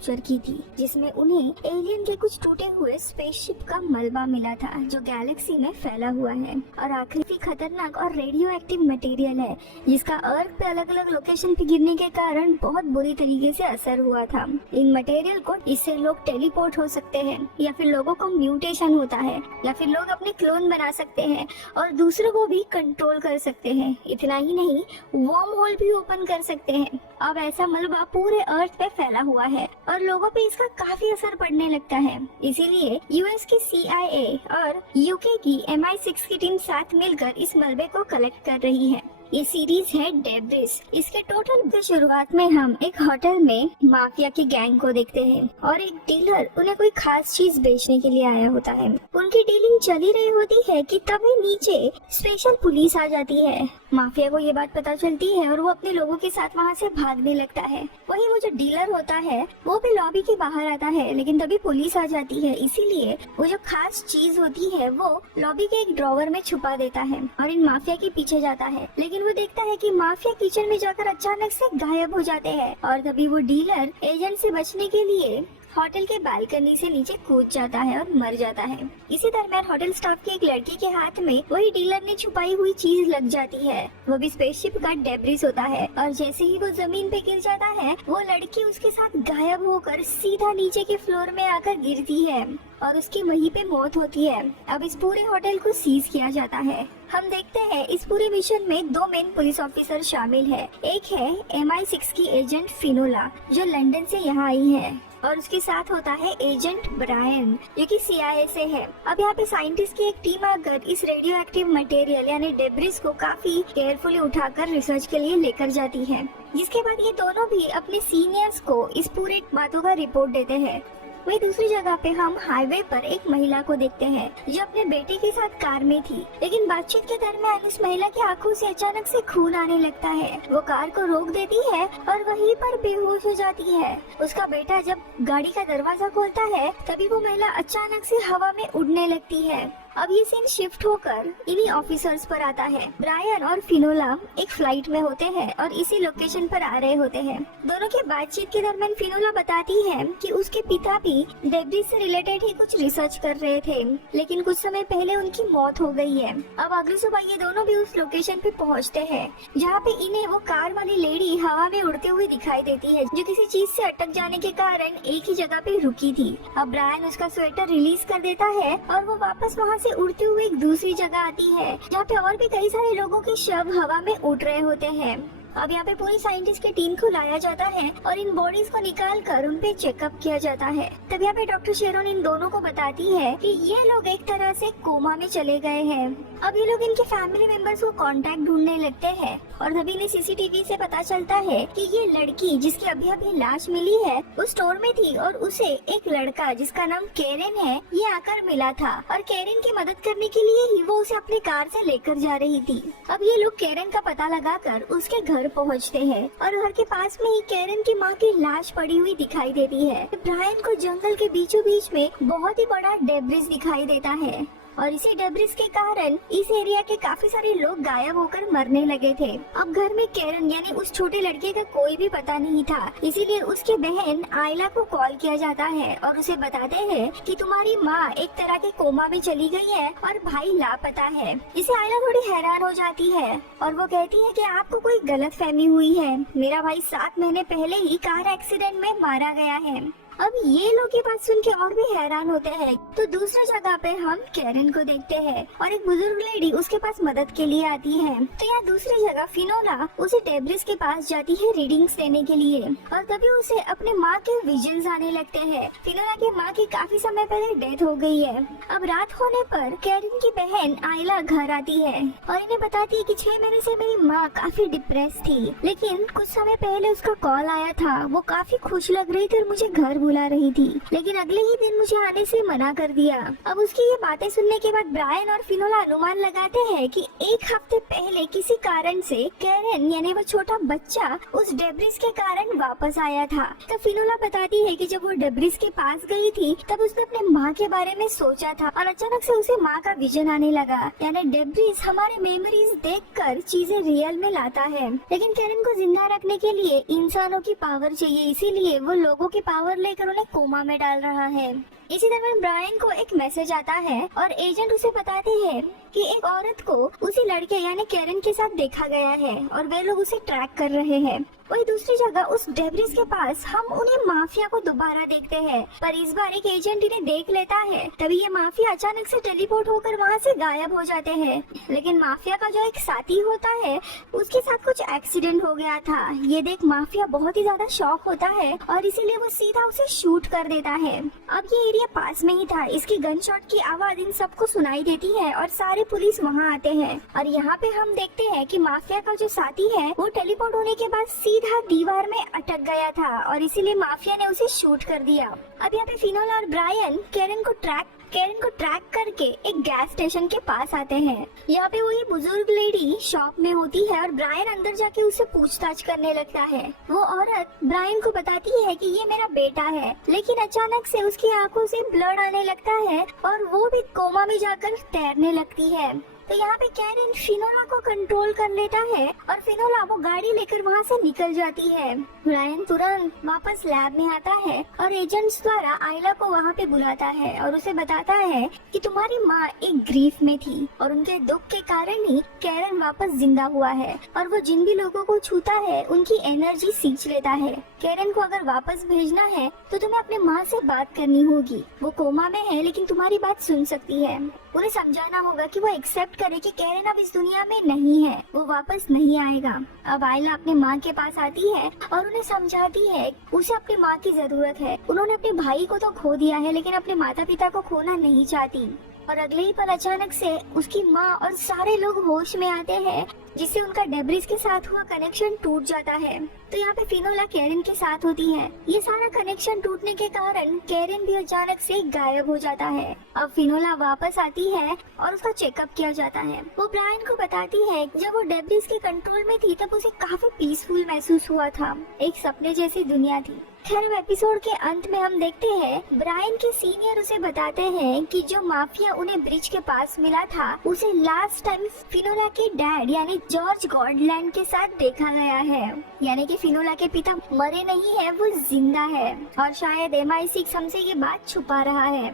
Capture की थी, जिसमें उन्हें एलियन के कुछ टूटे हुए स्पेसशिप का मलबा मिला था जो गैलेक्सी में फैला हुआ है और आखिरी खतरनाक और रेडियो एक्टिव मटेरियल है जिसका अर्थ पे अलग अलग लोकेशन पे गिरने के कारण बहुत बुरी तरीके से असर हुआ था। इन मटेरियल को इससे लोग टेलीपोर्ट हो सकते हैं या फिर लोगों को म्यूटेशन होता है या फिर लोग अपने क्लोन बना सकते हैं और दूसरों को भी कंट्रोल कर सकते हैं। इतना ही नहीं, वर्म होल भी ओपन कर सकते हैं। अब ऐसा मलबा पूरे अर्थ पे फैला हुआ है और लोगों पे इसका काफी असर पड़ने लगता है। इसीलिए यूएस की CIA और यूके की MI6 की टीम साथ मिलकर इस मलबे को कलेक्ट कर रही है। ये सीरीज है डेब्रिस। इसके टोटल की शुरुआत में हम एक होटल में माफिया की गैंग को देखते हैं और एक डीलर उन्हें कोई खास चीज बेचने के लिए आया होता है। उनकी डीलिंग चली रही होती है कि तभी नीचे स्पेशल पुलिस आ जाती है। माफिया को ये बात पता चलती है और वो अपने लोगों के साथ वहाँ से भागने लगता है। वहीं वो जो डीलर होता है वो भी लॉबी के बाहर आता है, लेकिन तभी पुलिस आ जाती है। इसीलिए वो जो खास चीज होती है वो लॉबी के एक ड्रॉवर में छुपा देता है और इन माफिया के पीछे जाता है। लेकिन वो देखता है कि माफिया किचन में जाकर अचानक से गायब हो जाते हैं और तभी वो डीलर एजेंट से बचने के लिए होटल के बालकनी से नीचे कूद जाता है और मर जाता है। इसी दरमियान होटल स्टाफ की एक लड़की के हाथ में वही डीलर ने छुपाई हुई चीज लग जाती है। वो भी स्पेसशिप का डेब्रिस होता है और जैसे ही वो जमीन पे गिर जाता है वो लड़की उसके साथ गायब होकर सीधा नीचे के फ्लोर में आकर गिरती है और उसकी वहीं पे मौत होती है। अब इस पूरे होटल को सीज किया जाता है। हम देखते हैं इस पूरे मिशन में 2 मेन पुलिस ऑफिसर शामिल है। एक है MI6 की एजेंट फिनोला जो लंदन से यहाँ आई है और उसके साथ होता है एजेंट ब्रायन जो कि CIA से है। अब यहाँ पे साइंटिस्ट की एक टीम आकर इस रेडियो एक्टिव मटेरियल यानी डेब्रिस को काफी केयरफुली उठाकर रिसर्च के लिए लेकर जाती है, जिसके बाद ये दोनों भी अपने सीनियर्स को इस पूरी बातों का रिपोर्ट देते हैं। वही दूसरी जगह पे हम हाईवे पर एक महिला को देखते हैं जो अपने बेटे के साथ कार में थी, लेकिन बातचीत के दरमियान उस महिला की आंखों से अचानक से खून आने लगता है। वो कार को रोक देती है और वहीं पर बेहोश हो जाती है। उसका बेटा जब गाड़ी का दरवाजा खोलता है तभी वो महिला अचानक से हवा में उड़ने लगती है। अब ये सीन शिफ्ट होकर इन्हीं ऑफिसर्स पर आता है। ब्रायन और फिनोला एक फ्लाइट में होते हैं और इसी लोकेशन पर आ रहे होते हैं। दोनों की बातचीत के दरमियान फिनोला बताती है कि उसके पिता भी डेब्रिस से रिलेटेड ही कुछ रिसर्च कर रहे थे, लेकिन कुछ समय पहले उनकी मौत हो गई है। अब अगली सुबह ये दोनों भी उस लोकेशन पे पहुंचते हैं जहाँ पे इन्हें वो कार वाली लेडी हवा में उड़ते हुए दिखाई देती है जो किसी चीज से अटक जाने के कारण एक ही जगह पे रुकी थी। अब ब्रायन उसका स्वेटर रिलीज कर देता है और वो वापस वहाँ से उड़ते हुए एक दूसरी जगह आती है जहाँ पे और भी कई सारे लोगों के शव हवा में उड़ रहे होते हैं। अब यहाँ पे पूरी साइंटिस्ट की टीम को लाया जाता है और इन बॉडीज को निकाल कर उन पे चेकअप किया जाता है। तब यहाँ पे डॉक्टर शेरोन इन दोनों को बताती है कि ये लोग एक तरह से कोमा में चले गए हैं। अब ये लोग इनके फैमिली मेंबर्स को कांटेक्ट ढूंढने लगते हैं और तभी इन्हें CCTV से पता चलता है कि ये लड़की जिसकी अभी अभी लाश मिली है उस स्टोर में थी और उसे एक लड़का जिसका नाम केरेन है ये आकर मिला था और केरेन की मदद करने के लिए ही वो उसे अपनी कार से लेकर जा रही थी। अब ये लोग केरेन का पता लगाकर उसके घर पहुंचते हैं और घर के पास में ही केरेन की मां की लाश पड़ी हुई दिखाई देती है। ब्रायन को जंगल के बीचों बीच में बहुत ही बड़ा डेब्रिस दिखाई देता है और इसी डेब्रिस के कारण इस एरिया के काफी सारे लोग गायब होकर मरने लगे थे। अब घर में केरन यानी उस छोटे लड़के का कोई भी पता नहीं था, इसीलिए उसकी बहन आयला को कॉल किया जाता है और उसे बताते हैं कि तुम्हारी माँ एक तरह के कोमा में चली गई है और भाई लापता है। इसे आयला थोड़ी हैरान हो जाती है और वो कहती है कि आपको कोई गलतफहमी हुई है, मेरा भाई 7 महीने पहले ही कार एक्सीडेंट में मारा गया है। अब ये लोग ये बात सुन के और भी हैरान होते हैं। तो दूसरी जगह पे हम केरन को देखते हैं और एक बुजुर्ग लेडी उसके पास मदद के लिए आती है। तो यहाँ दूसरी जगह फिनोला उसे डेब्रिस के पास जाती है रीडिंग्स देने के लिए और तभी उसे अपने माँ के विजन्स आने लगते हैं। फिनोला की माँ की काफी समय पहले डेथ हो गई है। अब रात होने पर केरन की बहन आयला घर आती है और इन्हें बताती है कि 6 महीने से मेरी माँ काफी डिप्रेस थी, लेकिन कुछ समय पहले उसका कॉल आया था। वो काफी खुश लग रही थी और मुझे घर बुला रही थी, लेकिन अगले ही दिन मुझे आने से मना कर दिया। अब उसकी ये बातें सुनने के बाद ब्रायन और फिनोला अनुमान लगाते हैं कि 1 हफ्ते पहले किसी कारण से केरन यानी वो छोटा बच्चा उस डेब्रिस के कारण वापस आया था। तो फिनोला बताती है कि जब वो डेब्रिस के पास गई थी तब उसने अपने माँ के बारे में सोचा था और अचानक से उसे माँ का विजन आने लगा। यानी डेब्रिस हमारे मेमोरीज देखकर चीजें रियल में लाता है, लेकिन केरन को जिंदा रखने के लिए इंसानों की पावर चाहिए, इसीलिए वो लोगों की पावर लेकर उन्हें कोमा में डाल रहा है। इसी दरमियान ब्रायन को एक मैसेज आता है और एजेंट उसे बताते हैं कि एक औरत को उसी लड़के यानी कैरन के साथ देखा गया है और वे लोग उसे ट्रैक कर रहे हैं। वही दूसरी जगह उस डेब्रिस के पास हम उन्हें माफिया को दोबारा देखते हैं, पर इस बार एक एजेंट इन्हें देख लेता है। तभी ये माफिया अचानक से टेलीपोर्ट होकर वहाँ से गायब हो जाते हैं। लेकिन माफिया का जो एक साथी होता है उसके साथ कुछ एक्सीडेंट हो गया था। ये देख माफिया बहुत ही ज्यादा शॉक होता है और इसीलिए वो सीधा उसे शूट कर देता है। अब ये एरिया पास में ही था, इसकी गन शॉट की आवाज इन सबको सुनाई देती है और सारे पुलिस वहाँ आते हैं। और यहाँ पे हम देखते हैं कि माफिया का जो साथी है वो टेलीपोर्ट होने के बाद सीधा दीवार में अटक गया था और इसीलिए माफिया ने उसे शूट कर दिया। अब यहाँ पे फिनोला और ब्रायन कैरन को ट्रैक करके एक गैस स्टेशन के पास आते हैं। यहाँ पे वो ये बुजुर्ग लेडी शॉप में होती है और ब्रायन अंदर जाके उसे पूछताछ करने लगता है। वो औरत ब्रायन को बताती है कि ये मेरा बेटा है, लेकिन अचानक से उसकी आंखों से ब्लड आने लगता है और वो भी कोमा में जाकर तैरने लगती है। तो यहाँ पे कैरन फिनोला को कंट्रोल कर लेता है और फिनोला वो गाड़ी लेकर वहाँ से निकल जाती है। ब्रायन तुरंत वापस लैब में आता है और एजेंट्स द्वारा आयला को वहाँ पे बुलाता है और उसे बताता है कि तुम्हारी माँ एक ग्रीफ में थी और उनके दुख के कारण ही कैरन वापस जिंदा हुआ है और वो जिन भी लोगों को छूता है उनकी एनर्जी सींच लेता है। कैरन को अगर वापस भेजना है तो तुम्हें अपने माँ से बात करनी होगी। वो कोमा में है लेकिन तुम्हारी बात सुन सकती है। उन्हें समझाना होगा कि वो एक्सेप्ट करे कि कैरन अब इस दुनिया में नहीं है, वो वापस नहीं आएगा। अब आयला अपने माँ के पास आती है और उन्हें समझाती है उसे अपनी माँ की जरूरत है। उन्होंने अपने भाई को तो खो दिया है लेकिन अपने माता पिता को खोना नहीं चाहती। और अगले ही पल अचानक से उसकी माँ और सारे लोग होश में आते हैं, जिससे उनका डेब्रिस के साथ हुआ कनेक्शन टूट जाता है। तो यहाँ पे फिनोला कैरन के साथ होती है। ये सारा कनेक्शन टूटने के कारण कैरन भी अचानक से गायब हो जाता है। अब फिनोला वापस आती है और उसका चेकअप किया जाता है। वो ब्रायन को बताती है जब वो डेब्रिस के कंट्रोल में थी तब उसे काफी पीसफुल महसूस हुआ था, एक सपने जैसी दुनिया थी। खैर एपिसोड के अंत में हम देखते हैं ब्रायन के सीनियर उसे बताते हैं कि जो माफिया उन्हें ब्रिज के पास मिला था उसे लास्ट टाइम फिनोला के डैड यानी जॉर्ज गॉडलैंड के साथ देखा गया है। यानी कि फिनोला के पिता मरे नहीं है, वो जिंदा है और शायद MI6 हमसे ये बात छुपा रहा है।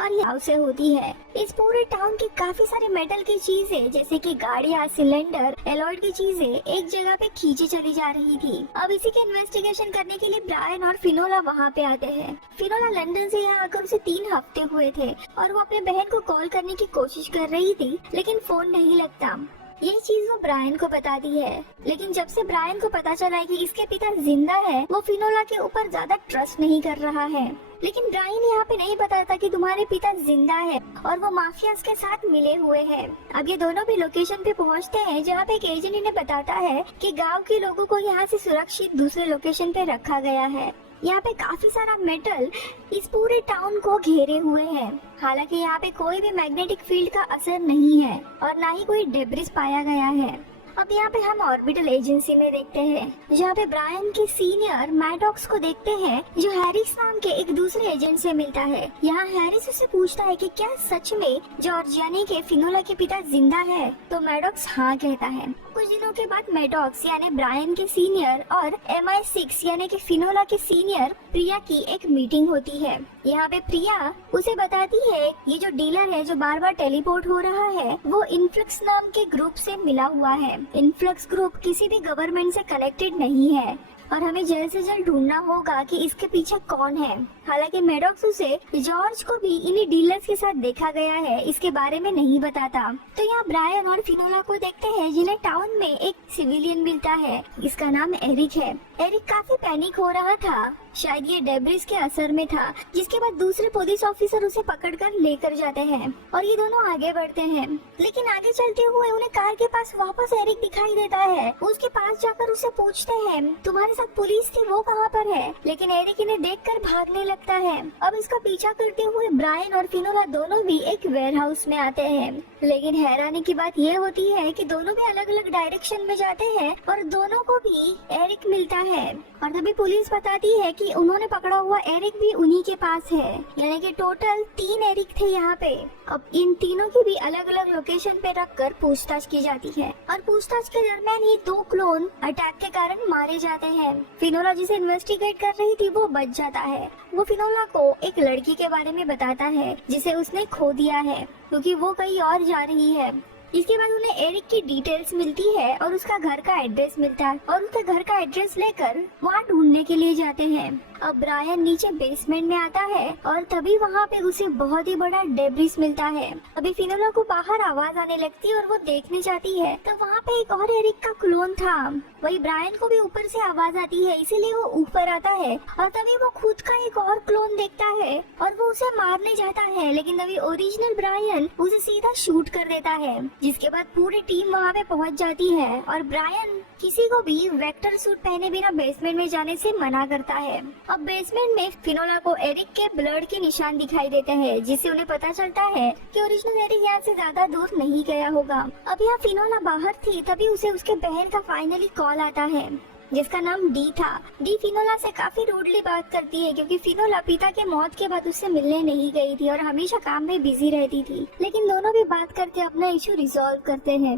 और ये से होती है। इस पूरे टाउन के काफी सारे मेटल की चीजें जैसे कि गाड़ियाँ, सिलेंडर, एलॉयड की चीजें एक जगह पे खींची चली जा रही थी। अब इसी के इन्वेस्टिगेशन करने के लिए ब्रायन और फिनोला वहाँ पे आते हैं। फिनोला लंदन से यहाँ आकर उसे 3 हफ्ते हुए थे और वो अपने बहन को कॉल करने की कोशिश कर रही थी लेकिन फोन नहीं लगता। ये चीज वो ब्रायन को बताती है, लेकिन जब से ब्रायन को पता चला कि इसके पिता जिंदा है वो फिनोला के ऊपर ज्यादा ट्रस्ट नहीं कर रहा है। लेकिन ब्रायन यहाँ पे नहीं बताता कि तुम्हारे पिता जिंदा है और वो माफियाज के साथ मिले हुए हैं। अब ये दोनों भी लोकेशन पे पहुँचते हैं जहाँ पे एक एजेंट इन्हें बताता है कि गांव के लोगों को यहाँ से सुरक्षित दूसरे लोकेशन पे रखा गया है। यहाँ पे काफी सारा मेटल इस पूरे टाउन को घेरे हुए है। हालांकि यहाँ पे कोई भी मैग्नेटिक फील्ड का असर नहीं है और ना ही कोई डेब्रिस पाया गया है। अब यहाँ पे हम ऑर्बिटल एजेंसी में देखते हैं जहाँ पे ब्रायन के सीनियर मैडॉक्स को देखते हैं जो हैरिस नाम के एक दूसरे एजेंट से मिलता है। यहाँ हैरिस उससे पूछता है कि क्या सच में जॉर्ज यानी के फिनोला के पिता जिंदा है, तो मैडॉक्स हाँ कहता है। कुछ दिनों के बाद मैडॉक्स यानी ब्रायन के सीनियर और MI6 यानी कि फिनोला के सीनियर प्रिया की एक मीटिंग होती है। यहाँ पे प्रिया उसे बताती है ये जो डीलर है जो बार बार टेलीपोर्ट हो रहा है वो इन्फ्लक्स नाम के ग्रुप से मिला हुआ है। इन्फ्लक्स ग्रुप किसी भी गवर्नमेंट से कनेक्टेड नहीं है और हमें जल्द से जल्द ढूंढना होगा कि इसके पीछे कौन है। हालांकि मैडॉक्स उसे जॉर्ज को भी इन्हीं डीलर्स के साथ देखा गया है इसके बारे में नहीं बताता। तो यहाँ ब्रायन और फिनोला को देखते हैं जिन्हें टाउन में एक सिविलियन मिलता है, इसका नाम एरिक है। एरिक काफी पैनिक हो रहा था, शायद ये डेब्रिस के असर में था, जिसके बाद दूसरे पुलिस ऑफिसर उसे पकड़कर लेकर जाते हैं और ये दोनों आगे बढ़ते हैं। लेकिन आगे चलते हुए उन्हें कार के पास वापस एरिक दिखाई देता है। उसके पास जाकर उसे पूछते हैं तुम्हारे साथ पुलिस थी वो कहाँ पर है, लेकिन एरिक इन्हें देखकर भागने लगता है। अब इसका पीछा करते हुए ब्रायन और फिनोला दोनों भी एक वेयरहाउस में आते हैं। लेकिन हैरानी की बात ये होती है कि दोनों भी अलग अलग डायरेक्शन में जाते हैं और दोनों को भी एरिक मिलता है। और तभी पुलिस बताती है कि कि उन्होंने पकड़ा हुआ एरिक भी उन्हीं के पास है, यानी कि टोटल 3 एरिक थे यहाँ पे। अब इन तीनों की भी अलग अलग लोकेशन पे रखकर पूछताछ की जाती है और पूछताछ के दरमियान ही 2 क्लोन अटैक के कारण मारे जाते हैं। फिनोला जिसे इन्वेस्टिगेट कर रही थी वो बच जाता है। वो फिनोला को एक लड़की के बारे में बताता है जिसे उसने खो दिया है क्योंकि वो कहीं और जा रही है। इसके बाद उन्हें एरिक की डिटेल्स मिलती है और उसका घर का एड्रेस मिलता है और उसके घर का एड्रेस लेकर वहाँ ढूंढने के लिए जाते हैं। अब ब्रायन नीचे बेसमेंट में आता है और तभी वहाँ पे उसे बहुत ही बड़ा डेब्रिस मिलता है। अभी फिनोला को बाहर आवाज आने लगती है और वो देखने जाती है तो वहाँ पे एक और एरिक का क्लोन था। वही ब्रायन को भी ऊपर से आवाज आती है, इसीलिए वो ऊपर आता है और तभी वो खुद का एक और क्लोन देखता है और वो उसे मारने जाता है, लेकिन तभी ओरिजिनल ब्रायन उसे सीधा शूट कर देता है। जिसके बाद पूरी टीम वहाँ पे पहुँच जाती है और ब्रायन किसी को भी वेक्टर सूट पहने बिना बेसमेंट में जाने से मना करता है। अब बेसमेंट में फिनोला को एरिक के ब्लड के निशान दिखाई देते हैं, जिससे उन्हें पता चलता है कि ओरिजिनल एरिक यहाँ से ज्यादा दूर नहीं गया होगा। अब यहाँ फिनोला बाहर थी तभी उसे उसके बहन का फाइनली कॉल आता है जिसका नाम डी था। डी फिनोला से काफी रूडली बात करती है क्योंकि फिनोला पिता के मौत के बाद उससे मिलने नहीं गई थी और हमेशा काम में बिजी रहती थी, लेकिन दोनों भी बात करके अपना इशू रिजॉल्व करते हैं।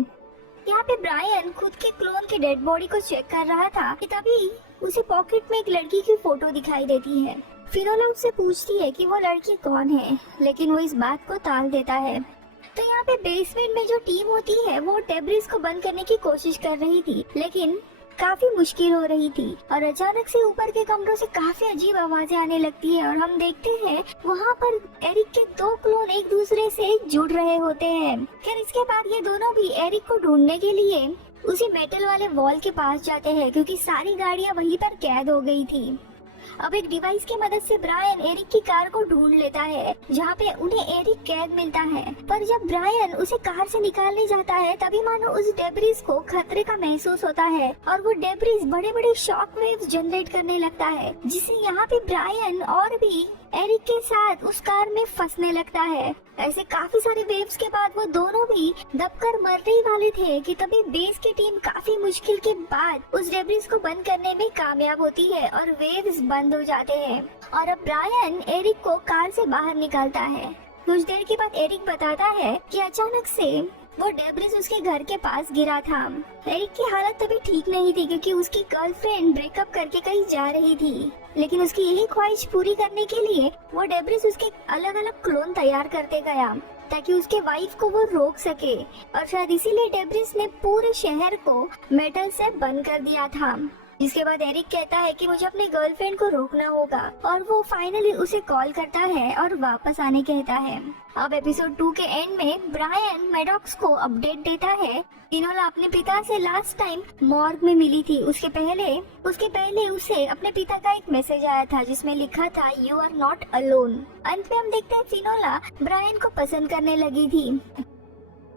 यहाँ पे ब्रायन खुद के क्लोन की डेड बॉडी को चेक कर रहा था कि तभी उसे पॉकेट में एक लड़की की फोटो दिखाई देती है। फिनोला उससे पूछती है कि वो लड़की कौन है, लेकिन वो इस बात को टाल देता है। तो यहाँ पे बेसमेंट में जो टीम होती है वो डेब्रिस को बंद करने की कोशिश कर रही थी, लेकिन काफी मुश्किल हो रही थी और अचानक से ऊपर के कमरों से काफी अजीब आवाजें आने लगती है और हम देखते हैं वहाँ पर एरिक के 2 क्लोन एक दूसरे से जुड़ रहे होते हैं। फिर इसके बाद ये दोनों भी एरिक को ढूंढने के लिए उसी मेटल वाले वॉल के पास जाते हैं क्योंकि सारी गाड़ियाँ वहीं पर कैद हो गई थी। अब एक डिवाइस की मदद से ब्रायन एरिक की कार को ढूंढ लेता है जहाँ पे उन्हें एरिक कैद मिलता है, पर जब ब्रायन उसे कार से निकालने जाता है तभी मानो उस डेब्रिस को खतरे का महसूस होता है और वो डेब्रिस बड़े बड़े शॉक वेव्स जनरेट करने लगता है, जिससे यहाँ पे ब्रायन और भी एरिक के साथ उस कार में फंसने लगता है। ऐसे काफी सारे वेव्स के बाद वो दोनों भी दबकर मरने ही वाले थे कि तभी बेस की टीम काफी मुश्किल के बाद उस डेब्रिस को बंद करने में कामयाब होती है और वेव्स बंद हो जाते हैं और अब ब्रायन एरिक को कार से बाहर निकालता है। कुछ देर के बाद एरिक बताता है कि अचानक से वो डेब्रिस उसके घर के पास गिरा था। एरिक की हालत तभी ठीक नहीं थी क्योंकि उसकी गर्लफ्रेंड ब्रेकअप करके कहीं जा रही थी, लेकिन उसकी यही ख्वाहिश पूरी करने के लिए वो डेब्रिस उसके अलग अलग क्लोन तैयार करते गया ताकि उसके वाइफ को वो रोक सके और शायद इसीलिए डेब्रिस ने पूरे शहर को मेटल से बंद कर दिया था। जिसके बाद एरिक कहता है कि मुझे अपनी गर्लफ्रेंड को रोकना होगा और वो फाइनली उसे कॉल करता है और वापस आने कहता है। अब एपिसोड 2 के एंड में ब्रायन मैडॉक्स को अपडेट देता है फिनोला अपने पिता से लास्ट टाइम मॉर्ग में मिली थी। उसके पहले उसे अपने पिता का एक मैसेज आया था जिसमें लिखा था यू आर नॉट अलोन। अंत में हम देखते हैं फिनोला ब्रायन को पसंद करने लगी थी।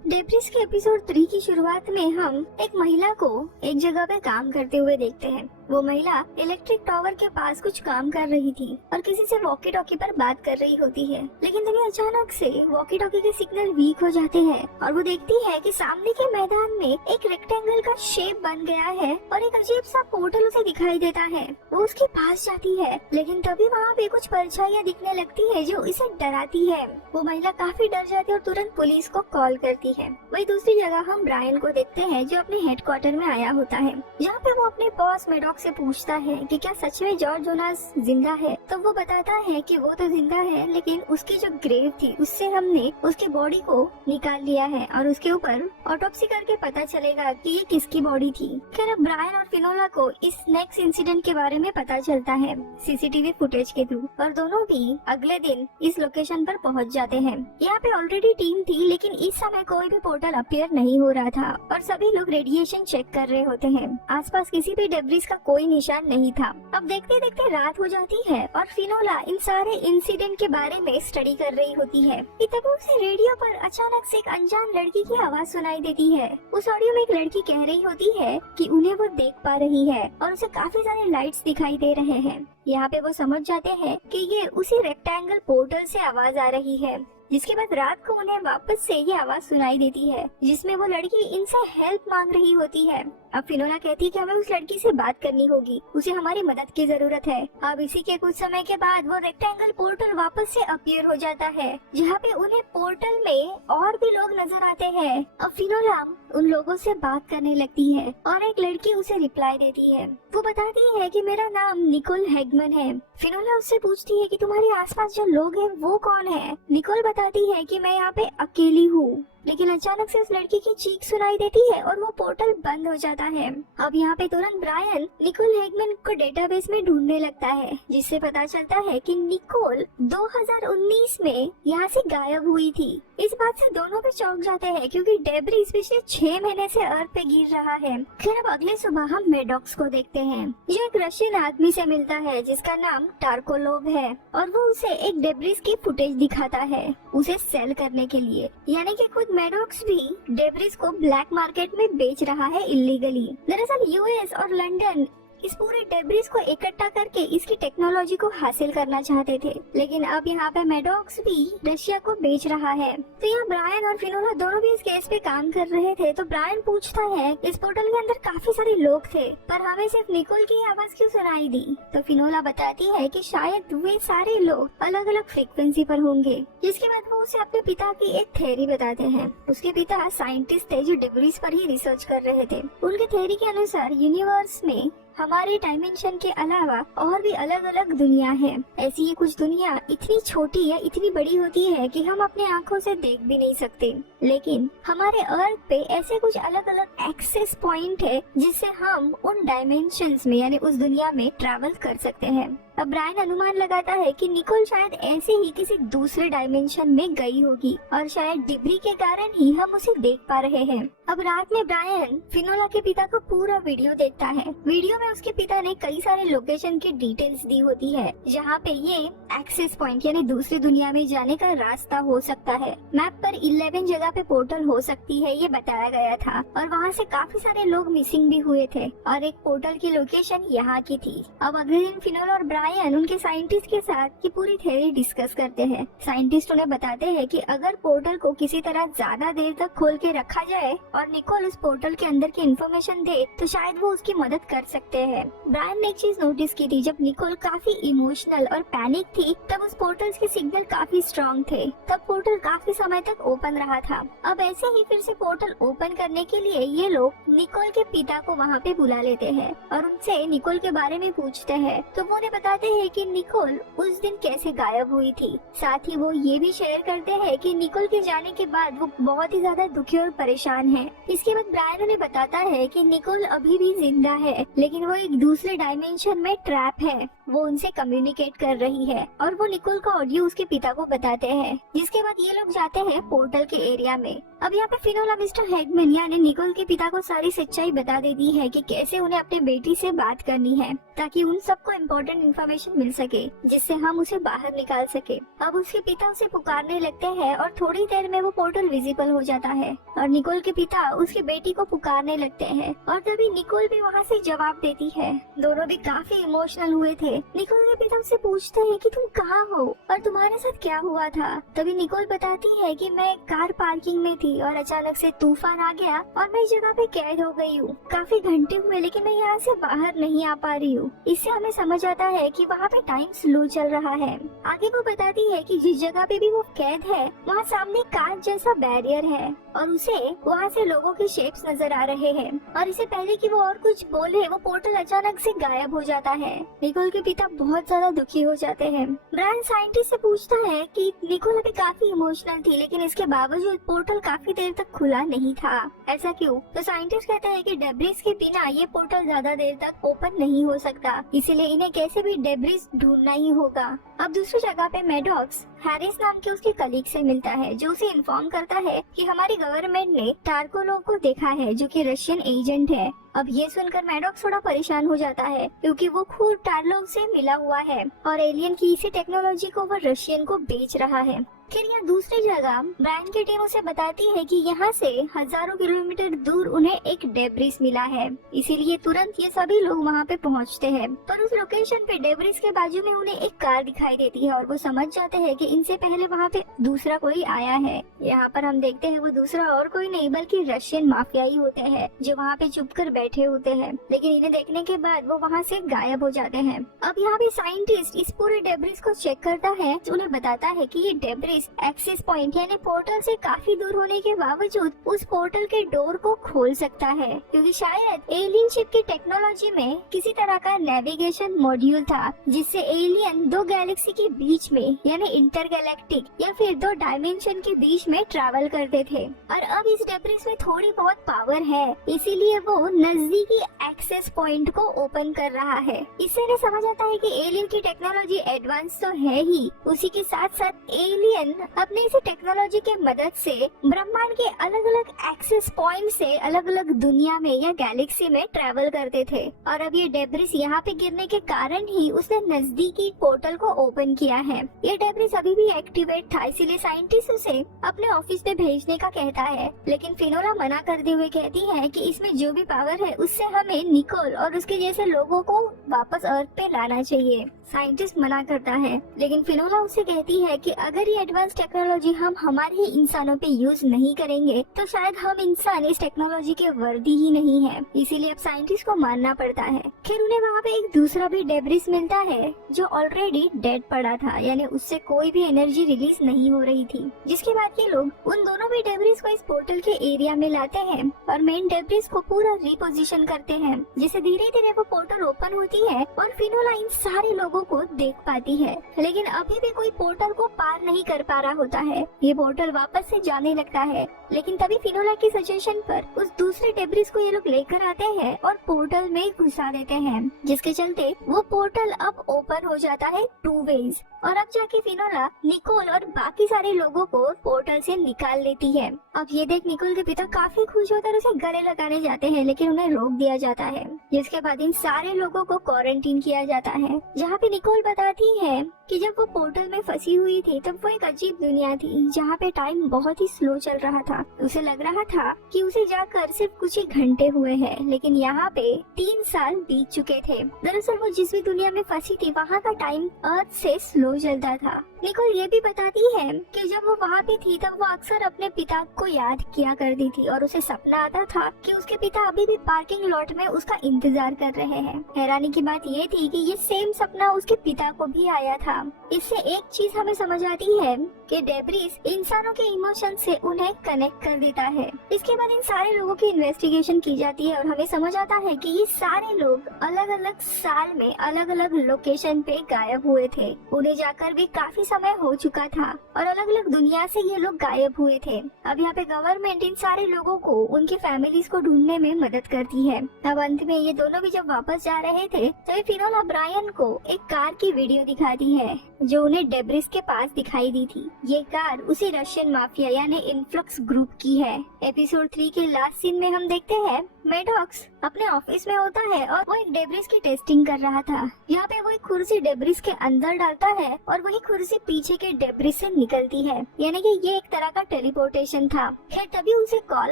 डेब्रिस के एपिसोड 3 की शुरुआत में हम एक महिला को एक जगह पे काम करते हुए देखते हैं। वो महिला इलेक्ट्रिक टावर के पास कुछ काम कर रही थी और किसी से वॉकी टॉकी पर बात कर रही होती है, लेकिन तभी अचानक से वॉकी टॉकी के सिग्नल वीक हो जाते हैं और वो देखती है कि सामने के मैदान में एक रेक्टेंगल का शेप बन गया है और एक अजीब सा पोर्टल उसे दिखाई देता है। वो उसके पास जाती है, लेकिन तभी वहाँ पे कुछ परछाइयाँ दिखने लगती है जो इसे डराती है। वो महिला काफी डर जाती है और तुरंत पुलिस को कॉल करती है। वही दूसरी जगह हम ब्रायन को देखते हैं जो अपने हेडक्वार्टर में आया होता है, जहाँ पे वो अपने बॉस मैडॉक्स से पूछता है कि क्या सच में जॉर्ज जोनास जिंदा है। तो वो बताता है कि वो तो जिंदा है, लेकिन उसकी जो ग्रेव थी उससे हमने उसके बॉडी को निकाल लिया है और उसके ऊपर ऑटोप्सी करके पता चलेगा कि ये किसकी बॉडी थी। खैर अब ब्रायन और फिनोला को इस नेक्स्ट इंसिडेंट के बारे में पता चलता है सीसीटीवी फुटेज के थ्रू और दोनों भी अगले दिन इस लोकेशन पर पहुंच जाते हैं। यहाँ पे ऑलरेडी टीम थी, लेकिन इस समय कोई भी पोर्टल अपीयर नहीं हो रहा था और सभी लोग रेडिएशन चेक कर रहे होते हैं। आसपास किसी भी डेब्रिस का कोई निशान नहीं था। अब देखते देखते रात हो जाती है और फिनोला इन सारे इंसिडेंट के बारे में स्टडी कर रही होती है कि तभी उसे रेडियो पर अचानक से एक अनजान लड़की की आवाज सुनाई देती है। उस ऑडियो में एक लड़की कह रही होती है कि उन्हें वो देख पा रही है और उसे काफी सारे लाइट्स दिखाई दे रहे हैं। यहाँ पे वो समझ जाते हैं कि ये उसी रेक्टेंगल पोर्टल से आवाज आ रही है। जिसके बाद रात को उन्हें वापस से ये आवाज सुनाई देती है जिसमें वो लड़की इनसे हेल्प मांग रही होती है। अब फिनोला कहती है कि हमें उस लड़की से बात करनी होगी, उसे हमारी मदद की जरूरत है। अब इसी के कुछ समय के बाद वो रेक्टेंगल पोर्टल वापस से अपीयर हो जाता है जहाँ पे उन्हें पोर्टल में और भी लोग नजर आते हैं। अब फिनोला उन लोगों से बात करने लगती है और एक लड़की उसे रिप्लाई देती है। वो बताती है कि मेरा नाम निकोल हैगमन है। फिनोला उससे पूछती है कि तुम्हारे आसपास जो लोग हैं वो कौन है। निकोल बताती है कि मैं यहाँ पे अकेली हूँ, लेकिन अचानक से उस लड़की की चीख सुनाई देती है और वो पोर्टल बंद हो जाता है। अब यहाँ पे तुरंत ब्रायन निकोल हैगमन को डेटाबेस में ढूंढने लगता है जिससे पता चलता है कि निकोल 2019 में यहाँ से गायब हुई थी। इस बात से दोनों पे चौंक जाते हैं क्योंकि डेब्रिस पिछले 6 महीने से अर्थ पे गिर रहा है। फिर अब अगले सुबह हम मेडॉक्स को देखते हैं जो एक रशियन आदमी से मिलता है जिसका नाम टार्कोलोव है और वो उसे एक डेब्रिस की फुटेज दिखाता है उसे सेल करने के लिए, यानी कि खुद मेडॉक्स भी डेब्रिस को ब्लैक मार्केट में बेच रहा है इलीगली। दरअसल यूएस और लंदन इस पूरे डेब्रिस को इकट्ठा करके इसकी टेक्नोलॉजी को हासिल करना चाहते थे, लेकिन अब यहाँ पे मेडॉक्स भी रशिया को बेच रहा है। तो यहाँ ब्रायन और फिनोला दोनों भी इस केस पे काम कर रहे थे। तो ब्रायन पूछता है इस पोर्टल के अंदर काफी सारे लोग थे पर हमें सिर्फ निकोल की आवाज क्यों सुनाई दी। तो फिनोला बताती है कि शायद वे सारे लोग अलग अलग फ्रीक्वेंसी पर होंगे। जिसके बाद वो उसे अपने पिता की एक थ्योरी बताते हैं। उसके पिता साइंटिस्ट थे जो डेब्रिस पर ही रिसर्च कर रहे थे। उनके थ्योरी के अनुसार यूनिवर्स में हमारे डायमेंशन के अलावा और भी अलग अलग दुनिया है। ऐसी ये कुछ दुनिया इतनी छोटी या इतनी बड़ी होती है कि हम अपने आंखों से देख भी नहीं सकते, लेकिन हमारे अर्थ पे ऐसे कुछ अलग अलग एक्सेस पॉइंट है जिससे हम उन डायमेंशंस में यानी उस दुनिया में ट्रैवल कर सकते हैं। अब ब्रायन अनुमान लगाता है कि निकोल शायद ऐसे ही किसी दूसरे डायमेंशन में गई होगी और शायद डिब्री के कारण ही हम उसे देख पा रहे हैं। अब रात में ब्रायन फिनोला के पिता को पूरा वीडियो देखता है। वीडियो में उसके पिता ने कई सारे लोकेशन की डिटेल्स दी होती है जहाँ पे ये एक्सेस पॉइंट यानी दूसरी दुनिया में जाने का रास्ता हो सकता है। मैप पर 11 जगह पे पोर्टल हो सकती है ये बताया गया था और वहाँ से काफी सारे लोग मिसिंग भी हुए थे और एक पोर्टल की लोकेशन यहाँ की थी। अब अगले दिन फिनोला और ब्रायन उनके साइंटिस्ट के साथ की पूरी थ्योरी डिस्कस करते हैं। साइंटिस्ट उन्हें बताते हैं कि अगर पोर्टल को किसी तरह ज्यादा देर तक खोल के रखा जाए और निकोल उस पोर्टल के अंदर की इन्फॉर्मेशन दे तो शायद वो उसकी मदद कर सकते हैं। ब्रायन ने एक चीज नोटिस की थी, जब निकोल काफी इमोशनल और पैनिक थी तब उस पोर्टल्स के सिग्नल काफी स्ट्रॉन्ग थे, तब पोर्टल काफी समय तक ओपन रहा था। अब ऐसे ही फिर से पोर्टल ओपन करने के लिए ये लोग निकोल के पिता को वहाँ पे बुला लेते हैं और उनसे निकोल के बारे में पूछते हैं। तो वो उन्हें बताते हैं कि निकोल उस दिन कैसे गायब हुई थी। साथ ही वो ये भी शेयर करते हैं कि निकोल के जाने के बाद वो बहुत ही ज्यादा दुखी और परेशान है। इसके बाद ब्रायन उन्हें बताता है कि निकोल अभी भी जिंदा है लेकिन वो एक दूसरे डायमेंशन में ट्रैप है। वो उनसे कम्युनिकेट कर रही है और वो निकोल का ऑडियो उसके पिता को बताते हैं। जिसके बाद ये लोग जाते हैं पोर्टल के एरिया में। अब यहाँ पे फिनोला मिस्टर हैगमन यानी निकोल के पिता को सारी सच्चाई बता देती है कि कैसे उन्हें अपने बेटी से बात करनी है ताकि उन सबको इम्पोर्टेंट इन्फॉर्मेशन मिल सके जिससे हम उसे बाहर निकाल सके। अब उसके पिता उसे पुकारने लगते हैं और थोड़ी देर में वो पोर्टल विजिबल हो जाता है और निकोल के पिता उसकी बेटी को पुकारने लगते हैं और तभी निकोल भी वहाँ से जवाब देती है। दोनों भी काफी इमोशनल हुए थे। निकोल के पिता उससे पूछते हैं कि तुम कहाँ हो और तुम्हारे साथ क्या हुआ था। तभी निकोल बताती है कि मैं कार पार्किंग में थी और अचानक से तूफान आ गया और मैं इस जगह पे कैद हो गई हूँ। काफी घंटे हुए लेकिन मैं यहाँ से बाहर नहीं आ पा रही हूँ। इससे हमें समझ आता है कि वहाँ पे टाइम स्लो चल रहा है। आगे वो बताती है कि जिस जगह पे भी वो कैद है वहाँ सामने कांच जैसा बैरियर है और उसे वहाँ से लोगों के शेप्स नजर आ रहे हैं और इससे पहले कि वो और कुछ बोले वो पोर्टल अचानक से गायब हो जाता है। निकोल के पिता बहुत ज्यादा दुखी हो जाते हैं। ब्रायन साइंटिस्ट से पूछता है कि निकोल अभी काफी इमोशनल थी लेकिन इसके बावजूद पोर्टल काफी देर तक खुला नहीं था, ऐसा क्यों? तो साइंटिस्ट कहता है कि डेब्रिस के बिना ये पोर्टल ज्यादा देर तक ओपन नहीं हो सकता, इसीलिए इन्हें कैसे भी डेब्रिस ढूंढना ही होगा। अब दूसरी जगह पे मेडॉक्स हैरिस नाम के उसके कलीग से मिलता है जो उसे इन्फॉर्म करता है कि हमारी गवर्नमेंट ने टार्कोलोव को देखा है जो कि रशियन एजेंट है। अब ये सुनकर मेडॉक्स थोड़ा परेशान हो जाता है क्योंकि वो खुद टार्कोलोव से मिला हुआ है और एलियन की इसी टेक्नोलॉजी को वो रशियन को बेच रहा है। फिर यहाँ दूसरी जगह ब्रायन की टीम उसे बताती है कि यहाँ से हजारों किलोमीटर दूर उन्हें एक डेब्रिस मिला है, इसीलिए तुरंत ये सभी लोग वहाँ पे पहुँचते हैं। पर उस लोकेशन पे डेब्रिस के बाजू में उन्हें एक कार दिखाई देती है और वो समझ जाते हैं कि इनसे पहले वहाँ पे दूसरा कोई आया है। यहाँ पर हम देखते हैं वो दूसरा और कोई नहीं बल्कि रशियन माफियाई होते हैं जो वहाँ पे चुप कर बैठे होते हैं, लेकिन इन्हें देखने के बाद वो वहाँ से गायब हो जाते हैं। अब यहाँ पे साइंटिस्ट इस पूरे डेब्रिस को चेक करता है, उन्हें बताता है कि ये डेब्रिस एक्सेस पॉइंट यानी पोर्टल से काफी दूर होने के बावजूद उस पोर्टल के डोर को खोल सकता है, क्योंकि शायद एलियन शिप की टेक्नोलॉजी में किसी तरह का नेविगेशन मॉड्यूल था जिससे एलियन दो गैलेक्सी के बीच में यानी इंटरगैलेक्टिक या फिर दो डायमेंशन के बीच में ट्रैवल करते थे। और अब इस डेब्रिस में थोड़ी बहुत पावर है, इसीलिए वो नजदीकी एक्सेस पॉइंट को ओपन कर रहा है। इससे इन्हें समझ आता है कि एलियन की टेक्नोलॉजी एडवांस तो है ही, उसी के साथ साथ एलियन अपने इसी टेक्नोलॉजी के मदद से ब्रह्मांड के अलग अलग एक्सेस पॉइंट से अलग अलग दुनिया में या गैलेक्सी में ट्रैवल करते थे। और अब ये डेब्रिस यहाँ पे गिरने के कारण ही उसने नजदीकी पोर्टल को ओपन किया है। ये डेब्रिस अभी भी एक्टिवेट था, इसीलिए साइंटिस्ट उसे अपने ऑफिस में भेजने का कहता है, लेकिन फिनोला मना करते हुए कहती है कि इसमें जो भी पावर है उससे हमें निकोल और उसके जैसे लोगों को वापस अर्थ पे लाना चाहिए। साइंटिस्ट मना करता है, लेकिन फिनोला उसे कहती है कि अगर ये एडवांस टेक्नोलॉजी हम हमारे ही इंसानों पे यूज नहीं करेंगे तो शायद हम इंसान इस टेक्नोलॉजी के वर्दी ही नहीं है, इसीलिए अब साइंटिस्ट को मानना पड़ता है। फिर उन्हें वहाँ पे एक दूसरा भी डेब्रिस मिलता है जो ऑलरेडी डेड पड़ा था, यानी उससे कोई भी एनर्जी रिलीज नहीं हो रही थी, जिसके बाद ये लोग उन दोनों भी डेब्रिस को इस पोर्टल के एरिया में लाते हैं और मेन डेब्रिस को पूरा रिपोजिशन करते हैं, जिससे धीरे धीरे वो पोर्टल ओपन होती है और फिनोला इन सारे लोगों को देख पाती है। लेकिन अभी भी कोई पोर्टल को पार नहीं कर पा रहा होता है। ये पोर्टल वापस से जाने लगता है, लेकिन तभी फिनोला की सजेशन पर उस दूसरे डेब्रिस को ये लोग लेकर आते हैं और पोर्टल में घुसा देते हैं, जिसके चलते वो पोर्टल अब ओपन हो जाता है 2 वेज। और अब जाके फिनोला निकोल और बाकी सारे लोगों को पोर्टल से निकाल लेती है। अब ये देख निकोल के पिता काफी खुश होकर उसे गले लगाने जाते हैं, लेकिन उन्हें रोक दिया जाता है, जिसके बाद इन सारे लोगों को क्वारंटीन किया जाता है। जहाँ पे निकोल बताती है कि जब वो पोर्टल में फंसी हुई थी तब वो एक अजीब दुनिया थी जहाँ पे टाइम बहुत ही स्लो चल रहा था। उसे लग रहा था कि उसे जाकर सिर्फ कुछ ही घंटे हुए हैं, लेकिन यहाँ पे 3 साल बीत चुके थे। दरअसल वो जिस भी दुनिया में फंसी थी वहाँ का टाइम अर्थ से स्लो चलता था। निकोल ये भी बताती है कि जब वो वहाँ पे थी तब वो अक्सर अपने पिता को याद किया करती थी और उसे सपना आता था कि उसके पिता अभी भी पार्किंग लॉट में उसका इंतजार कर रहे हैं। हैरानी की बात ये थी कि ये सेम सपना उसके पिता को भी आया था। इससे एक चीज हमें समझ आती है कि डेब्रिस इंसानों के इमोशन से उन्हें कनेक्ट कर देता है। इसके बाद इन सारे लोगों की इन्वेस्टिगेशन की जाती है और हमें समझ आता है कि ये सारे लोग अलग अलग साल में अलग अलग लोकेशन पे गायब हुए थे। उन्हें जाकर भी काफी समय हो चुका था और अलग अलग दुनिया से ये लोग गायब हुए थे। अब यहाँ पे गवर्नमेंट इन सारे लोगों को उनकी फैमिलीज को ढूंढने में मदद करती है। अब अंत में ये दोनों भी जब वापस जा रहे थे तभी फिनोला ब्रायन को एक कार की वीडियो दिखाती है जो उन्हें डेब्रिस के पास दिखाई दी थी। ये कार उसी रशियन माफिया यानी इन्फ्लक्स ग्रुप की है। एपिसोड 3 के लास्ट सीन में हम देखते हैं मैडॉक्स अपने ऑफिस में होता है और वो एक डेब्रिस की टेस्टिंग कर रहा था। यहाँ पे वो एक कुर्सी डेब्रिस के अंदर डालता है और वही कुर्सी पीछे के डेब्रिस से निकलती है, यानी कि ये एक तरह का टेलीपोर्टेशन था। खैर तभी उसे कॉल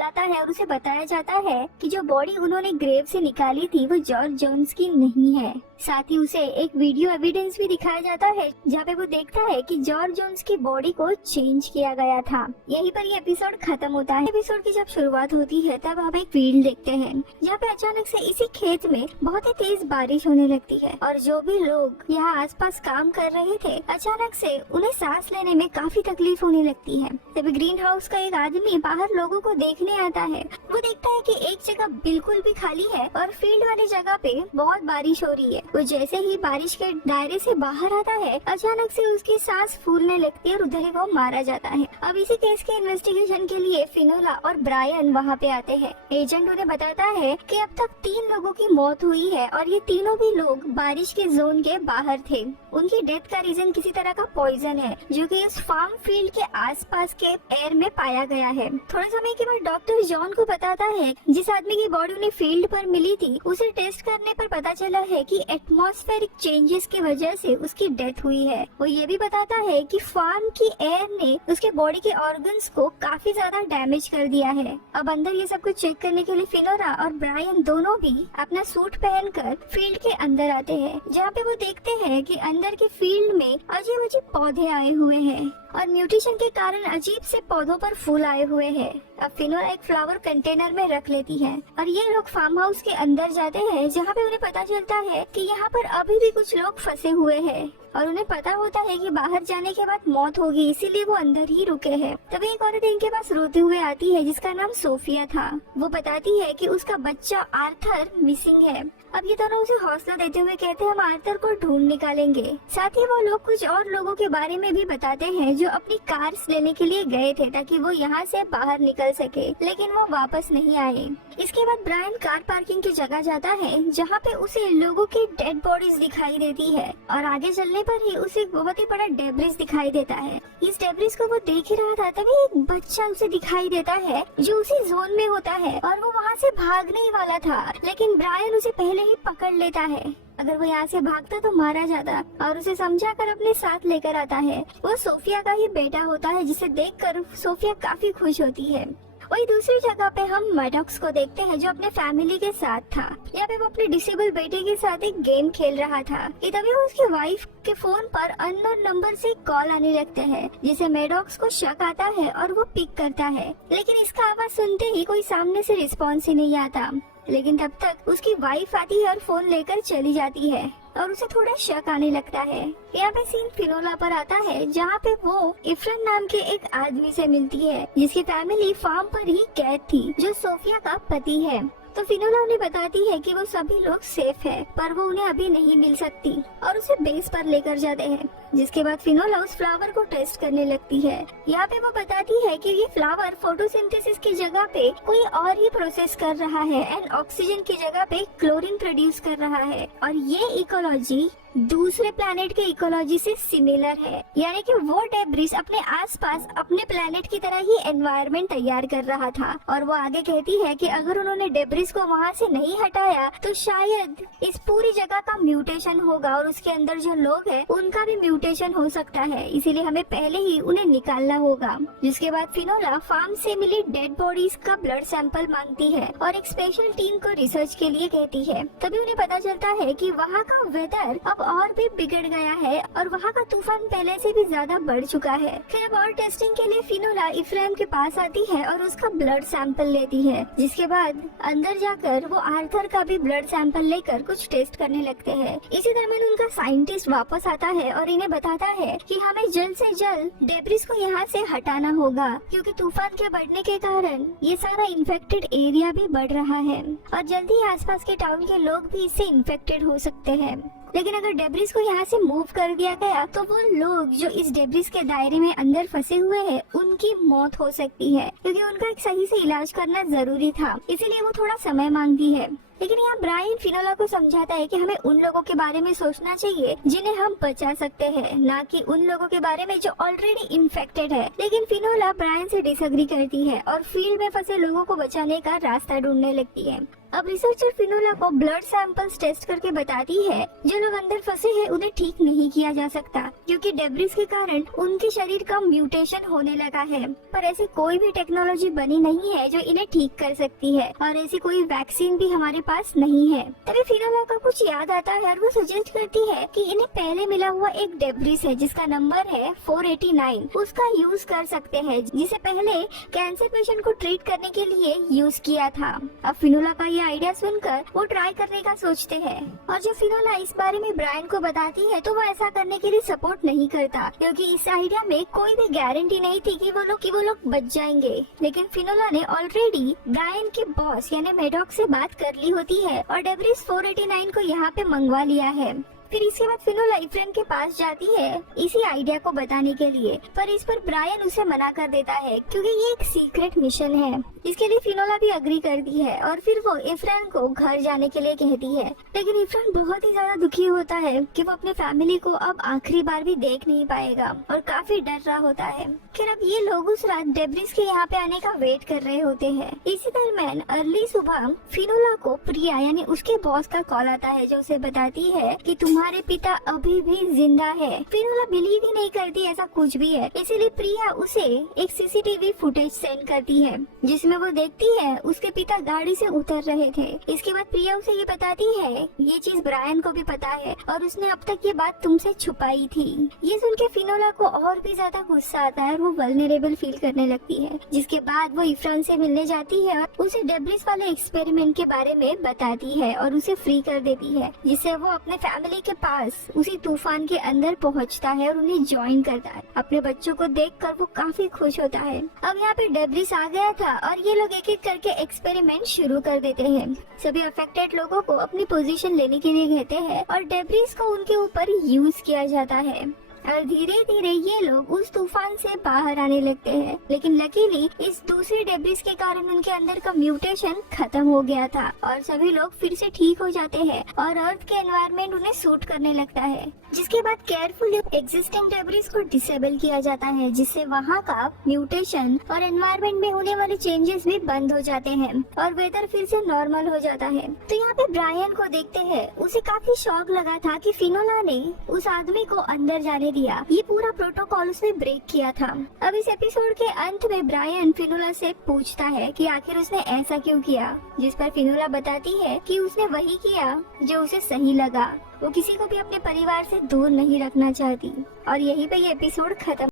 आता है और उसे बताया जाता है कि जो बॉडी उन्होंने ग्रेव से निकाली थी वो जॉर्ज जोन्स की नहीं है। साथ ही उसे एक वीडियो एविडेंस भी दिखाया जाता है जहाँ पे वो देखता है कि जॉर्ज जोन्स की बॉडी को चेंज किया गया था। यहीं पर ये एपिसोड खत्म होता है। एपिसोड की जब शुरुआत होती है तब हम एक फील्ड देखते हैं जहाँ पे अचानक से इसी खेत में बहुत ही तेज बारिश होने लगती है और जो भी लोग यहाँ आसपास काम कर रहे थे अचानक से उन्हें सांस लेने में काफी तकलीफ होने लगती है। तभी ग्रीन हाउस का एक आदमी बाहर लोगों को देखने आता है। वो देखता है कि एक जगह बिल्कुल भी खाली है और फील्ड वाली जगह पे बहुत बारिश हो रही है। वो जैसे ही बारिश के दायरे से बाहर आता है अचानक से उसकी सांस फूलने लगती है और उधर ही वो मारा जाता है। अब इसी केस के इन्वेस्टिगेशन के लिए फिनोला और ब्रायन वहाँ पे आते हैं। एजेंट उन्हें बताता है कि अब तक 3 लोगों की मौत हुई है और ये तीनों भी लोग बारिश के जोन के बाहर थे। उनकी डेथ का रीजन किसी तरह का पॉइजन है जो कि इस फार्म फील्ड के आसपास के एयर में पाया गया है। थोड़े समय के बाद डॉक्टर जॉन को बताता है जिस आदमी की बॉडी उन्हें फील्ड पर मिली थी उसे टेस्ट करने पर पता चला है कि एटमॉस्फेरिक चेंजेस की वजह से उसकी डेथ हुई है। है। वो ये भी बताता है कि फार्म की एयर ने उसके बॉडी के ऑर्गन्स को काफी ज्यादा डैमेज कर दिया है। अब अंदर ये सब कुछ चेक करने के लिए फिनोला और ब्रायन दोनों भी अपना सूट पहनकर फील्ड के अंदर आते हैं, जहाँ पे वो देखते हैं कि अंदर के फील्ड में अजीब अजीब पौधे आए हुए हैं और म्यूटेशन के कारण अजीब से पौधों पर फूल आए हुए हैं। अब फिनोला एक फ्लावर कंटेनर में रख लेती है और ये लोग फार्म हाउस के अंदर जाते हैं, जहाँ पे उन्हें पता चलता है कि यहाँ पर अभी भी कुछ लोग फंसे हुए हैं और उन्हें पता होता है कि बाहर जाने के बाद मौत होगी, इसीलिए वो अंदर ही रुके हैं। तभी एक औरत इनके पास रोते हुए आती है जिसका नाम सोफिया था। वो बताती है कि उसका बच्चा आर्थर मिसिंग है। अब ये दोनों उसे हौसला देते हुए कहते हैं हम आर्थर को ढूंढ निकालेंगे। साथ ही वो लोग कुछ और लोगों के बारे में भी बताते हैं जो अपनी कार्स लेने के लिए गए थे ताकि वो यहाँ से बाहर निकल सके, लेकिन वो वापस नहीं आए। इसके बाद ब्रायन कार पार्किंग की जगह जाता है जहाँ पे उसे लोगों की डेड बॉडीज दिखाई देती है और आगे चलने पर ही उसे बहुत ही बड़ा डेब्रिस दिखाई देता है। इस डेब्रिस को वो देख ही रहा था तभी एक बच्चा उसे दिखाई देता है जो उसी जोन में होता है और वो वहाँ से भागने ही वाला था, लेकिन ब्रायन उसे पहले ही पकड़ लेता है। अगर वो यहाँ से भागता तो मारा जाता और उसे समझाकर अपने साथ लेकर आता है। वो सोफिया का ही बेटा होता है जिसे देखकर सोफिया काफी खुश होती है। वही दूसरी जगह पे हम मैडॉक्स को देखते हैं जो अपने फैमिली के साथ था। यहाँ पे वो अपने डिसेबल बेटे के साथ एक गेम खेल रहा था कि तभी वो उसकी वाइफ के फोन पर अननोन नंबर से कॉल आने लगते हैं, जिसे मैडॉक्स को शक आता है और वो पिक करता है, लेकिन इसका आवाज सुनते ही कोई सामने से रिस्पॉन्स ही नहीं आता। लेकिन तब तक उसकी वाइफ आती है और फोन लेकर चली जाती है और उसे थोड़ा शक आने लगता है। यहाँ पे सीन फिनोला पर आता है जहाँ पे वो इफ्रन नाम के एक आदमी से मिलती है जिसकी फैमिली फार्म पर ही कैद थी, जो सोफिया का पति है। तो फिनोला उन्हें बताती है कि वो सभी लोग सेफ है, पर वो उन्हें अभी नहीं मिल सकती और उसे बेस पर लेकर जाते हैं। जिसके बाद फिनोला उस फ्लावर को टेस्ट करने लगती है। यहाँ पे वो बताती है कि ये फ्लावर फोटोसिंथेसिस की जगह पे कोई और ही प्रोसेस कर रहा है एंड ऑक्सीजन की जगह पे क्लोरीन प्रोड्यूस कर रहा है और ये इकोलॉजी दूसरे प्लैनेट के इकोलॉजी से सिमिलर है, यानी कि वो डेब्रिस अपने आसपास अपने प्लैनेट की तरह ही एनवायरनमेंट तैयार कर रहा था। और वो आगे कहती है कि अगर उन्होंने डेब्रिस को वहाँ से नहीं हटाया तो शायद इस पूरी जगह का म्यूटेशन होगा और उसके अंदर जो लोग हैं उनका भी म्यूटेशन हो सकता है, इसीलिए हमें पहले ही उन्हें निकालना होगा। जिसके बाद फिनोला फार्म से मिली डेड बॉडीज का ब्लड सैंपल मांगती है और एक स्पेशल टीम को रिसर्च के लिए कहती है। तभी उन्हें पता चलता है कि वहाँ का वेदर अब और भी बिगड़ गया है और वहाँ का तूफान पहले से भी ज्यादा बढ़ चुका है। फिर अब और टेस्टिंग के लिए फिनोला इफ्राइम के पास आती है और उसका ब्लड सैंपल लेती है। जिसके बाद अंदर जाकर वो आर्थर का भी ब्लड सैंपल लेकर कुछ टेस्ट करने लगते हैं। इसी दरमियान उनका साइंटिस्ट वापस आता है और इन्हें बताता है कि हमें जल्द से जल्द डेब्रिस को यहाँ से हटाना होगा, क्योंकि तूफान के बढ़ने के कारण ये सारा इन्फेक्टेड एरिया भी बढ़ रहा है और जल्दी ही आसपास के टाउन के लोग भी इससे इन्फेक्टेड हो सकते हैं। लेकिन अगर डेब्रिस को यहाँ से मूव कर दिया गया तो वो लोग जो इस डेब्रिस के दायरे में अंदर फंसे हुए हैं उनकी मौत हो सकती है, क्योंकि उनका एक सही से इलाज करना जरूरी था, इसीलिए वो थोड़ा समय मांगती है। लेकिन यहाँ ब्रायन फिनोला को समझाता है कि हमें उन लोगों के बारे में सोचना चाहिए जिन्हें हम बचा सकते हैं, ना कि उन लोगों के बारे में जो ऑलरेडी इन्फेक्टेड है। लेकिन फिनोला ब्रायन से डिसएग्री करती है और फील्ड में फंसे लोगों को बचाने का रास्ता ढूंढने लगती है। अब रिसर्चर फिनोला को ब्लड सैंपल्स टेस्ट करके बताती है जो लोग अंदर फंसे हैं उन्हें ठीक नहीं किया जा सकता, क्योंकि डेब्रिस के कारण उनके शरीर का म्यूटेशन होने लगा है। पर ऐसी कोई भी टेक्नोलॉजी बनी नहीं है जो इन्हें ठीक कर सकती है और ऐसी कोई वैक्सीन भी हमारे पास नहीं है। तभी फिनोला को कुछ याद आता है और वो सजेस्ट करती है कि इन्हें पहले मिला हुआ एक डेब्रिस है जिसका नंबर है 489, उसका यूज कर सकते हैं, जिसे पहले कैंसर पेशेंट को ट्रीट करने के लिए यूज किया था। अब फिनोला का ये आइडिया सुनकर वो ट्राई करने का सोचते हैं और जब फिनोला इस बारे में ब्रायन को बताती है तो वो ऐसा करने के लिए सपोर्ट नहीं करता, क्योंकि इस आइडिया में कोई भी गारंटी नहीं थी कि वो लोग बच जाएंगे। लेकिन फिनोला ने ऑलरेडी ब्रायन के बॉस यानी मैडॉक्स से बात कर ली होती है और डेब्रिस 489 को यहाँ पे मंगवा लिया है। फिर इसके बाद फिनोला इफ्रेन के पास जाती है इसी आइडिया को बताने के लिए, पर इस पर ब्रायन उसे मना कर देता है क्योंकि ये एक सीक्रेट मिशन है। इसके लिए फिनोला भी अग्री करती है और फिर वो इफ्रेन को घर जाने के लिए कहती है। लेकिन इफ्रेन बहुत ही ज्यादा दुखी होता है कि वो अपने फैमिली को अब आखिरी बार भी देख नहीं पाएगा और काफी डर रहा होता है। फिर अब ये लोग उस रात डेब्रिस के यहाँ पे आने का वेट कर रहे होते हैं। इसी दरमियान अर्ली सुबह फिनोला को प्रिया यानी उसके बॉस का कॉल आता है जो उसे बताती है कि तुम्हारे पिता अभी भी जिंदा है। फिनोला बिलीव ही नहीं करती ऐसा कुछ भी है, इसीलिए प्रिया उसे एक सीसीटीवी फुटेज सेंड करती है जिसमें वो देखती है उसके पिता गाड़ी से उतर रहे थे। इसके बाद प्रिया उसे ये बताती है ये चीज ब्रायन को भी पता है और उसने अब तक ये बात तुमसे छुपाई थी। ये सुन के फिनोला को और भी ज्यादा गुस्सा आता है और वो वल्नरेबल फील करने लगती है। जिसके बाद वो इफ्रान से मिलने जाती है और उसे डेब्रिस वाले एक्सपेरिमेंट के बारे में बताती है और उसे फ्री कर देती है, जिससे वो अपने फैमिली के पास उसी तूफान के अंदर पहुंचता है और उन्हें ज्वाइन करता है। अपने बच्चों को देखकर वो काफी खुश होता है। अब यहाँ पे डेब्रिस आ गया था और ये लोग एक एक करके एक्सपेरिमेंट शुरू कर देते हैं। सभी अफेक्टेड लोगों को अपनी पोजीशन लेने के लिए कहते हैं और डेब्रिस को उनके ऊपर यूज किया जाता है और धीरे धीरे ये लोग उस तूफान से बाहर आने लगते हैं। लेकिन लकीली इस दूसरी डेब्रिस के कारण उनके अंदर का म्यूटेशन खत्म हो गया था और सभी लोग फिर से ठीक हो जाते हैं और अर्थ के एनवायरनमेंट उन्हें सूट करने लगता है। जिसके बाद केयरफुली एक्सिस्टिंग डेब्रिस को डिसेबल किया जाता है, जिससे वहाँ का म्यूटेशन और एनवायरनमेंट में होने वाले चेंजेस भी बंद हो जाते हैं और वेदर फिर से नॉर्मल हो जाता है। तो यहाँ पे ब्रायन को देखते हैं उसे काफी शॉक लगा था कि फिनोला ने उस आदमी को अंदर जाने दिया। ये पूरा प्रोटोकॉल उसने ब्रेक किया था। अब इस एपिसोड के अंत में ब्रायन फिनोला से पूछता है कि आखिर उसने ऐसा क्यों किया, जिस पर फिनोला बताती है कि उसने वही किया जो उसे सही लगा। वो किसी को भी अपने परिवार से दूर नहीं रखना चाहती और यहीं पे ये एपिसोड खत्म।